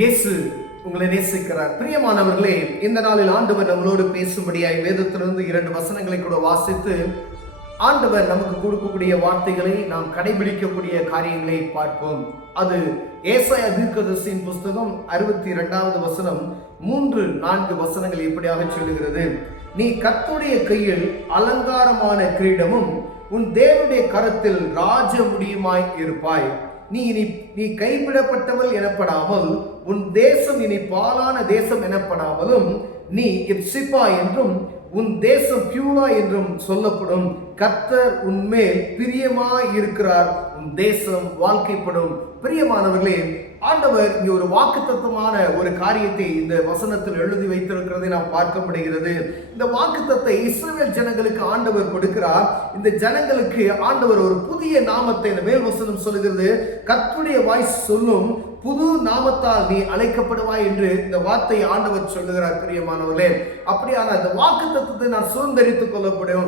இயேசு உங்களை நேசிக்கிறார். பிரியமானவர்களே, இந்த நாளில் ஆண்டவர் நம்மளோடு பேசும்படியாய் வேதத்திலிருந்து 2 வசனங்களை கூட வாசித்து ஆண்டவர் நமக்கு கொடுக்கக்கூடிய வார்த்தைகளை நாம் கடைபிடிக்கக்கூடிய காரியங்களை பார்ப்போம். அது ஏசாயா தீர்க்கதரிசியின் புஸ்தகம் 62வது வசனம் 3-4 வசனங்கள் இப்படியாக சொல்லுகிறது. நீ கர்த்தருடைய கையில் அலங்காரமான கிரீடமும் உன் தேவனுடைய கரத்தில் ராஜ முடியுமாய் இருப்பாய். நீ கைவிடப்பட்டவள் எனப்படாமல் உன் தேசம் இனி பாலான தேசம் எனப்படாமலும் நீ எப்சிப்பா என்றும் உன் தேசம் பியூலா என்றும் சொல்லப்படும். கர்த்தர் உன்மேல் பிரியமாய் இருக்கிறார், உன் தேசம் வாழ்க்கைப்படும். பிரியமானவர்களே, ஆண்டவர் இங்கே ஒரு வாக்குத்தத்தமான ஒரு காரியத்தை இந்த வசனத்தில் எழுதி வைத்திருக்கிறதை நாம் பார்க்க முடிகிறது. இந்த வாக்குத்தத்தை இஸ்ரவேல் ஜனங்களுக்கு ஆண்டவர் கொடுக்கிறார். இந்த ஜனங்களுக்கு ஆண்டவர் ஒரு புதிய நாமத்தை, இந்த மேல் வசனம் சொல்லுகிறது, கர்த்தருடைய வாய் சொல்லும் புது நாமத்தால் நீ அழைக்கப்படுவாய் என்று இந்த வார்த்தையை ஆண்டவர் சொல்லுகிறார். பிரியமானவர்களே, அப்படியான இந்த வாக்குத்தத்தத்தை நான் சுதந்திரித்துக் கொள்ளப்படும்.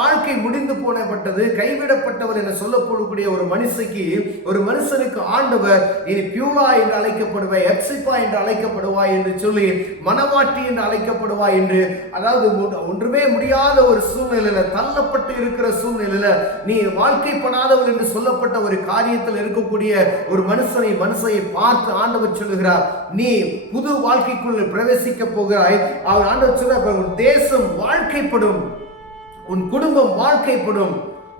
வாழ்க்கை முடிந்து போனப்பட்டது, கைவிடப்பட்டவர் என சொல்லப்படக்கூடிய ஒரு மனுஷனுக்கு ஆண்டவர் இனி பியூலா என்று அழைக்கப்படுவாய், எப்சிப்பா என்று அழைக்கப்படுவாய் என்று சொல்லி, மனவாட்டி என்று அழைக்கப்படுவாய் என்று, அதாவது ஒன்றுமே முடியாத ஒரு சூழ்நிலையில, தள்ளப்பட்டு இருக்கிற சூழ்நிலையில நீ வாழ்க்கைப்படாதவர் என்று சொல்லப்பட்ட ஒரு காரியத்தில் இருக்கக்கூடிய ஒரு மனுஷனை பார்த்து ஆண்டவர் சொல்லுகிறார், நீ புது வாழ்க்கைக்குள் பிரவேசிக்க போகிறாய். அவர் ஆண்டவர் சொல்றார், உன் தேசம் வாழ்க்கைப்படும், உன் குடும்பம் வாழ்க்கைப்படும்,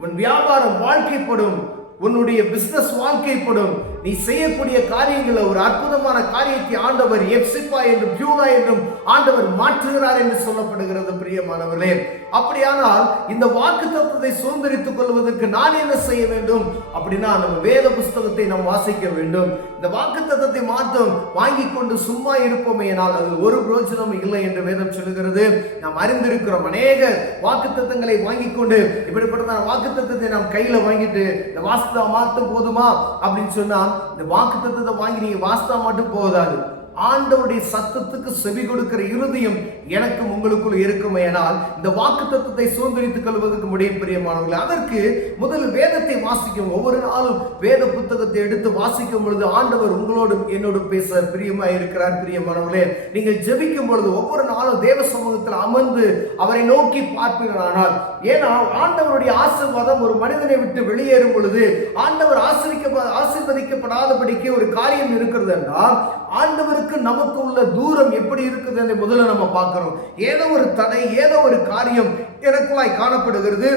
உன் வியாபாரம் வாழ்க்கைப்படும், உன்னுடைய பிசினஸ் வாழ்க்கைப்படும். நீ செய்யக்கூடிய காரியங்கள் ஒரு அற்புதமான காரியத்தை ஆண்டவர் எப்சிப்பா என்றும் பியூலா என்றும் ஆண்டவர் மாற்றுகிறார் என்று சொல்லப்படுகிறது. பிரியமானவர்களே, அப்படியானால் இந்த வாக்குத்தத்தத்தை சுதந்திரித்துக் கொள்வதற்கு நான் என்ன செய்ய வேண்டும் அப்படின்னா, நம்ம வேத புஸ்தகத்தை நாம் வாசிக்க வேண்டும். இந்த வாக்குத்தத்தத்தை மாற்றம் வாங்கி கொண்டு சும்மா இருப்போமே ஆனால் அது ஒரு பிரயோஜனம் இல்லை என்று வேதம் சொல்லுகிறது. நாம் அறிந்திருக்கிறோம், அநேக வாக்குத்தத்தங்களை வாங்கி கொண்டு இப்படிப்பட்ட வாக்குத்தத்தத்தை நாம் கையில வாங்கிட்டு இந்த வாஸ்தா மாற்றம் போதுமா அப்படின்னு சொன்னா, இந்த வாக்குத்தத்தத்தை வாங்கி நீங்க வாஸ்தா மட்டும் போதாது, ஆண்டவருடைய சத்தத்துக்கு செவி கொடுக்கிற இருதயம் எனக்கும் உங்களுக்குள் இருக்குமே ஆனால் இந்த வாக்குத்தத்தத்தை சுதந்திரித்துக் கொள்வதற்கு முடியும். பிரியமானவர்களே, அதற்கு முதல் வேதத்தை வாசிக்கும். ஒவ்வொரு நாளும் வேத புத்தகத்தை எடுத்து வாசிக்கும் பொழுது ஆண்டவர் உங்களோடும் என்னோடும் பேச பிரியமாய் இருக்கிறார். பிரியமானவர்களே, நீங்கள் ஜெபிக்கும் பொழுது ஒவ்வொரு நாளும் தேவ சமூகத்தில் அமர்ந்து அவரை நோக்கி பார்ப்பீர்களானால், ஏன்னா ஆண்டவருடைய ஆசீர்வாதம் ஒரு மனிதனை விட்டு வெளியேறும் பொழுது ஆண்டவர் ஆசீர்வதிக்கப்படாதபடிக்கு ஒரு காரியம் இருக்கிறது என்றால், ஆண்டவருக்கு நமக்கு உள்ள தூரம் எப்படி இருக்குது என்று முதல்ல நம்ம பார்க்கிறோம். ஏதோ ஒரு தடை, ஏதோ ஒரு காரியம் எனக்குள்ளாய் காணப்படுகிறது,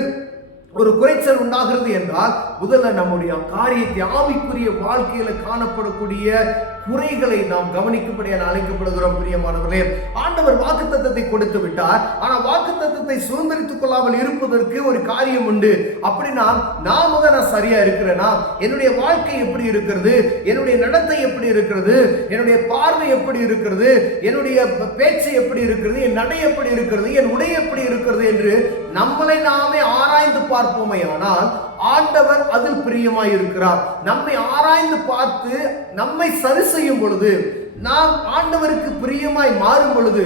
ஒரு குறைச்சல் உண்டாகிறது என்றால் முதல்ல நம்முடைய காரியத்தை, ஆவிக்குரிய வாழ்க்கையில காணப்படக்கூடிய குறைகளை நாம் கவனிக்கும்படியாக அழைக்கப்படுகிறோம். பிரியமானவர்களே, ஆண்டவர் வாக்குத்தத்தத்தை கொடுத்து விட்டார். ஆனால் வாக்குத்தத்தத்தை சுதந்திரித்துக் கொள்ளாமல் இருப்பதற்கு ஒரு காரியம் உண்டு. அப்படின்னா நான் சரியா இருக்கிறேனா, என்னுடைய வாழ்க்கை எப்படி இருக்கிறது, என்னுடைய நடத்தை எப்படி இருக்கிறது, என்னுடைய பார்வை எப்படி இருக்கிறது, என்னுடைய பேச்சு எப்படி இருக்கிறது, என் நடை எப்படி இருக்கிறது, என் உடை எப்படி இருக்கிறது என்று நம்மளை நாமே ஆராய்ந்து பார்ப்போமே ஆனால் ஆண்டவர் அதில் பிரியமாய் இருக்கிறார். நம்மை ஆராய்ந்து பார்த்து நம்மை சரி செய்யும் பொழுது, நாம் ஆண்டவருக்கு பிரியமாய் மாறும் பொழுது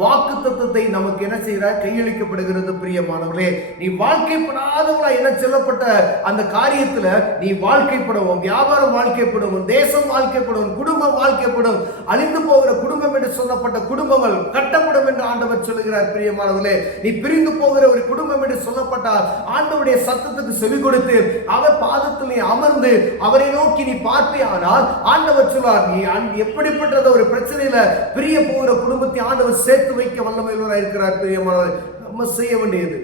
வாக்குத்தத்தத்தை நமக்கு என்ன செய்கிறார், கையளிக்கப்படுகிறது. பிரியமானவர்களே, நீ வாழ்க்கைப்படாதவளா என சொல்லப்பட்ட அந்த காரியத்துல நீ வாழ்க்கைப்படும், வியாபாரம் வாழ்க்கைப்படும், தேசம் வாழ்க்கைப்படும், குடும்பம் வாழ்க்கைப்படும், அழிந்து போகிற குடும்பம் என்று சொல்லப்பட்ட குடும்பங்கள் கட்டப்படும் என்று ஆண்டவர் சொல்லுகிறார். பிரியமானவர்களே, நீ பிரிந்து போகிற ஒரு குடும்பம் என்று சொல்லப்பட்டால் ஆண்டவருடைய சத்தத்துக்கு செவி கொடுத்து அவர் பாதத்தில் நீ அமர்ந்து அவரை நோக்கி நீ பார்ப்பே ஆனால் ஆண்டவர் சொல்வார், நீ எப்படிப்பட்ட ஒரு பிரச்சனையில பிரிய போகிற குடும்பத்தை ஆண்டவர் சேர்த்து வைக்க வல்லமையுள்ளவராக இருக்கிறார். பிரியமானவர்களே, நம்ம செய்ய வேண்டியது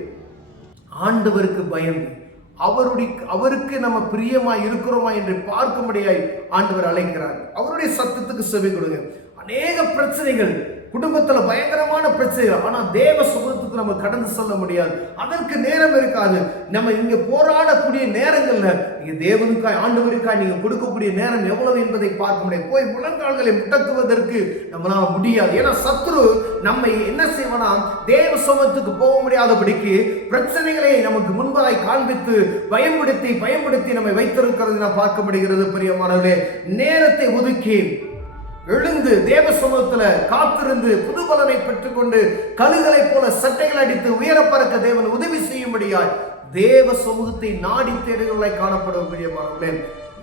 ஆண்டவருக்கு பயந்து அவருக்கு நம்ம பிரியமா இருக்கிறோமா என்று பார்க்கும்படியாய் ஆண்டவர் அழைக்கிறார். அவருடைய சத்தத்துக்கு செவி கொடுங்க. அநேக பிரச்சனைகள் குடும்பத்துல பயங்கரமான பிரச்சனைகள், ஆனா தேவ சுகத்துக்கு நம்ம கடந்து செல்ல முடியாது, அதற்கு நேரம் இருக்காது. நம்ம இங்க போராடக்கூடிய நேரங்கள்ல நீங்க தேவனுக்காய், ஆண்டவருக்காய் நீங்க கொடுக்கக்கூடிய நேரம் எவ்வளவு என்பதை பார்க்க முடியாது. போய் முழங்கால்களை முடக்குவதற்கு நம்மளால முடியாது. ஏன்னா சத்ரு நம்மை என்ன செய்வனா, தேவ சமூகத்துக்கு போக முடியாதபடிக்கு பிரச்சனைகளை நமக்கு முன்பாய் காண்பித்து பயன்படுத்தி நம்மை வைத்திருக்கிறது நான் பார்க்க முடிகிறது. பிரியமானவர்களே, நேரத்தை ஒதுக்கி எழுந்து தேவ சமூகத்துல காத்திருந்து புது பலனை பெற்றுக்கொண்டு கழுகளை போல சட்டைகள் அடித்து உயர பறக்க தேவன் உதவி செய்யும்படியாய் தேவ சமூகத்தை நாடி தேடுகளை காணப்படும். பிரியமானவர்களே,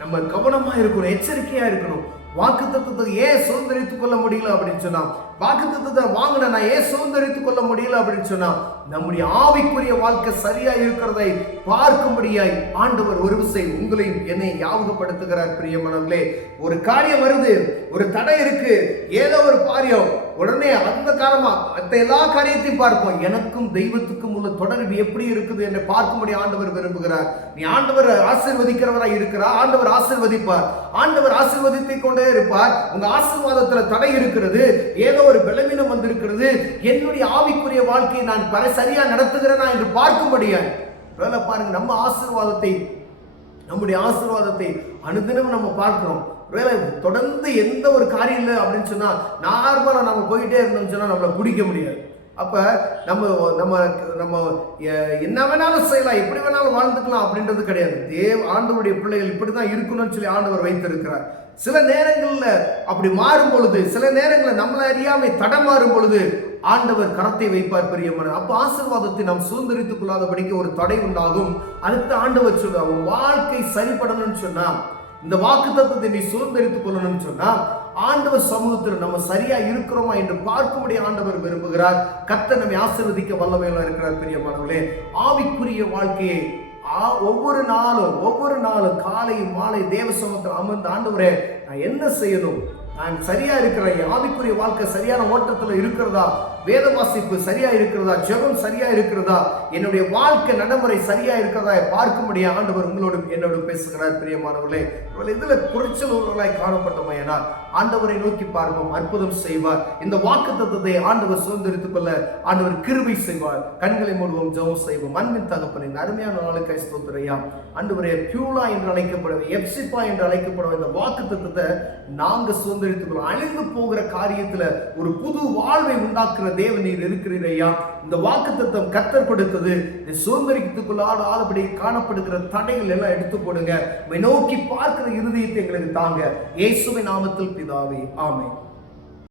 நம்ம கவனமா இருக்கணும், எச்சரிக்கையா இருக்கணும். வாக்குத்தத்தத்தை ஏன் சுதந்திரித்துக் கொள்ள முடியல அப்படின்னு சொன்னா, வாக்குத்தத்தத்தை வாங்கின நான் ஏன் சுதந்திரித்துக் கொள்ள முடியல அப்படின்னு சொன்னா, நம்முடைய ஆவிக்குரிய வாழ்க்கை சரியா இருக்கிறதை பார்க்கும்படியாய் ஆண்டவர் ஒரு விஷயம் உங்களையும் என்னை ஞாபகப்படுத்துகிறார். பிரியமானவர்களே, ஒரு காரியம் வருது, ஒரு தடை இருக்கு, ஏதோ ஒரு காரியம், உடனே அந்த காரணமா மற்ற எல்லா காரியத்தையும் பார்ப்போம். எனக்கும் தெய்வத்துக்கும் உள்ள தொடர்பு எப்படி இருக்குது என்று பார்க்கும்படி ஆண்டவர் விரும்புகிறார். நீ ஆண்டவர் ஆசீர்வதிக்கிறவராய் இருக்கிறார், ஆண்டவர் ஆசீர்வதிப்பார், ஆண்டவர் ஆசீர்வதித்துக் கொண்டே இருப்பார். உங்க ஆசீர்வாதத்துல தடை இருக்கிறது, ஏதோ ஒரு பலவீனம் வந்திருக்கிறது, என்னுடைய ஆவிக்குரிய வாழ்க்கையை நான் சரியா நடத்துகிறேனா என்று பார்க்கும்படியாய் பாருங்க. நம்முடைய ஆசீர்வாதத்தை அனுதினம் நம்ம பார்க்கிறோம். தொடர்ந்து எந்த ஒரு காரியம் இல்லை அப்படின்னு சொன்னா, நார்மலா நம்ம போயிட்டே இருந்தோம்னு சொன்னா நம்மளை பிடிக்க முடியாது. அப்ப நம்ம நம்ம நம்ம என்ன வேணாலும் செய்யலாம், எப்படி வேணாலும் வாழ்ந்துக்கலாம் அப்படின்றது கிடையாது. ஆண்டவருடைய பிள்ளைகள் இப்படிதான் இருக்கணும்னு சொல்லி ஆண்டவர் வைத்திருக்கிறார். சில நேரங்கள்ல அப்படி மாறும் பொழுது, சில நேரங்களில் நம்மளை அறியாமை தடமாறும் பொழுது ஆண்டவர் கரத்தை வைப்பார். பிரியமான, அப்ப ஆசீர்வாதத்தை நாம் சுதந்திரித்துக் கொள்ளாதபடிக்கு ஒரு தடை உண்டாகும். அடுத்த ஆண்டவர் சொல்லுவார், உன் வாழ்க்கை சரிப்படணும்னு சொன்னா, இந்த வாக்குத்தத்தத்தை நீ சுதந்திரித்துக் கொள்ளணும்னு சொன்னா, ஆண்டவர் சமூகத்தில் நம்ம சரியா இருக்கிறோமா என்று பார்க்கும்படி ஆண்டவர் விரும்புகிறார். கர்த்தர் நம்மை ஆசீர்வதிக்க வல்லமையில இருக்கிறார். பிரியமானவர்களே, ஆவிக்குரிய வாழ்க்கையை ஒவ்வொரு நாளும் காலை மாலை தேவ சமூகத்தில் அமர்ந்து, ஆண்டவரே நான் என்ன செய்யணும், நான் சரியா இருக்கிறேன், ஆவிக்குரிய வாழ்க்கை சரியான ஓட்டத்தில் இருக்கிறதா, வேத வாசிப்பு சரியா இருக்கிறதா, ஜெபம் சரியா இருக்கிறதா, என்னுடைய வாழ்க்கை நடைமுறை சரியா இருக்கிறதா பார்க்கும்படியா ஆண்டவர் உங்களோடு என்னோடு பேசுகிறார். பிரியமானவர்களே, இதுல குறைச்சல்களாய் காணப்பட்டமையானால் ஆண்டவரை நோக்கி பார்ப்போம், அற்புதம் செய்வார். இந்த வாக்குத்தத்தத்தை ஆண்டவர் சுதந்திரித்துக் கொள்ள ஆண்டவர் கிருபை செய்வார். கண்களை மூடுவோம், ஜெபம் செய்வோம். அன்பின் தகப்பனின் அருமையான நாளுக்காய் ஸ்தோத்திரம். ஆண்டவரே, பியூலா என்று அழைக்கப்படுவது, எப்சிபா என்று அழைக்கப்படுவது இந்த வாக்குத்தத்தத்தை நாங்க சுதந்திரித்துக் கொள்ள, அழிந்து போகிற காரியத்துல ஒரு புது வாழ்வை உண்டாக்குற தேவன் நீர் இருக்கிறீரையா. இந்த வாக்குத்தத்தம் கர்த்தர் கொடுத்தது, சுதந்திரித்துக் கொள்ளாதபடி காணப்படுகிற தடைகள் எல்லாம் எடுத்து போடுங்க. நோக்கி பார்க்கிற இருதயத்தை எங்களுக்கு தாங்க. இயேசுவின் நாமத்தில் பிதாவே, ஆமென்.